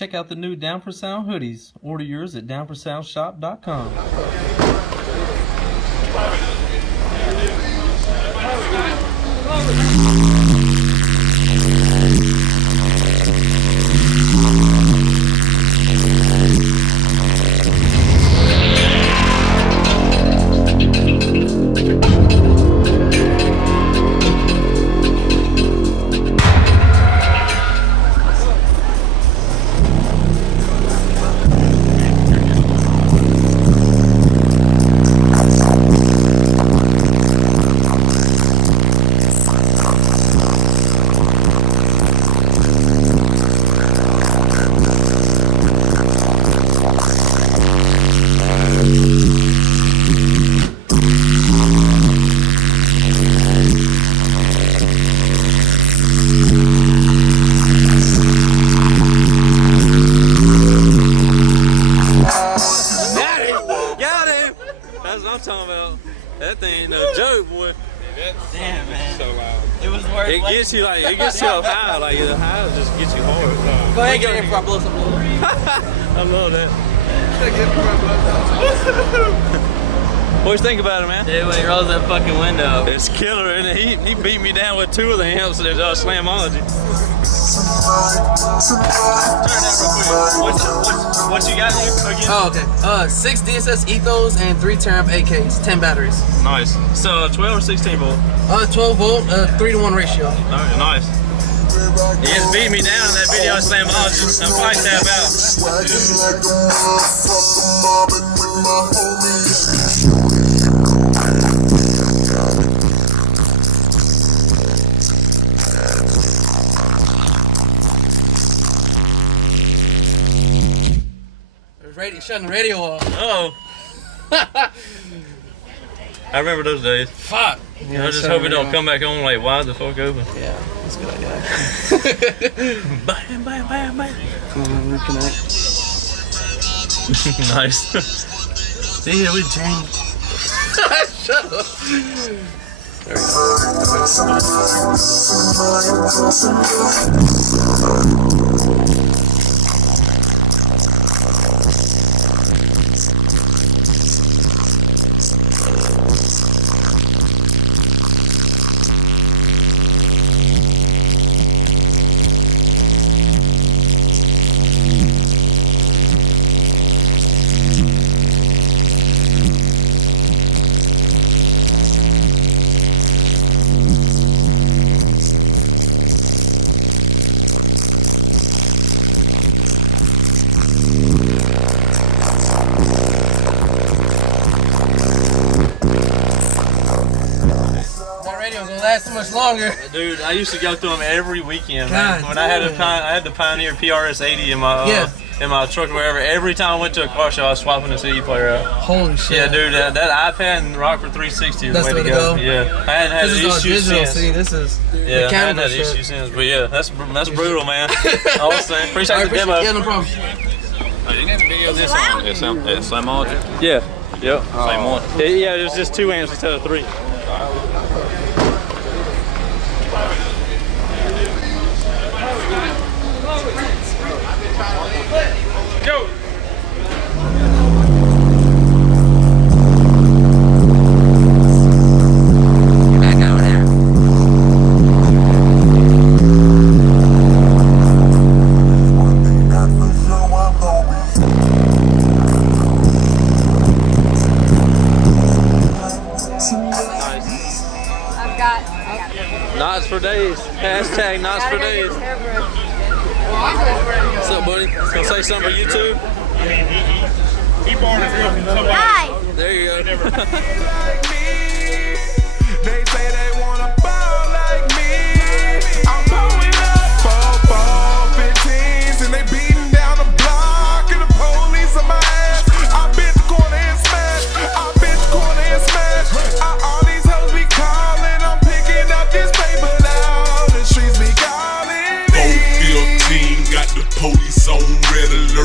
Check out the new Down for Sound hoodies. Order yours at downforsoundshop.com. That's what I'm talking about. That thing ain't no joke, boy. Damn, man. So loud. It was worth it. It gets you like, it gets you up high. Like the high just gets you hard. Go ahead and get in before I blow some balloons. I love that. What you think about it, man? Dude, when he rolls that fucking window. It's killer, and he beat me down with 2 of the amps at Slamology. Turn that real quick. What you got here again? Oh, okay. 6 Dss Ethos and 3 Taramps AKs, 10 batteries. Nice. So 12 or 16 volt? 12 volt, 3-to-1 ratio. Alright, nice. He just beat me down in that video at Slamology. I'm probably tap out. Shutting the radio off. Uh-oh. I remember those days. Fuck. Yeah, I just hope it don't come back on like wide the fuck open. Yeah, that's a good idea. Bam, bam, bam, bam. Reconnect. Nice. See, we changed. Shut up. There we go. Last so much longer. Dude, I used to go through them every weekend, man. When I had the Pioneer PRS 80 in my truck or wherever. Every time I went to a car show, I was swapping the CD player out. Holy shit. Yeah, dude, that iPad and Rockford 360 is the way to go. Yeah, I hadn't had an issue since. See, this is I hadn't had an issue since. But yeah, that's brutal, man. Awesome. Appreciate the demo. Yeah, no problem. Oh, you need to video this on Slamology? Yeah. Yep. Same one. Yeah, there's just 2 amps instead of 3. Go! Back over there. I've got Knots for days. Hashtag knots for days. What's up, buddy? Gonna say something for YouTube? Hi. There you go.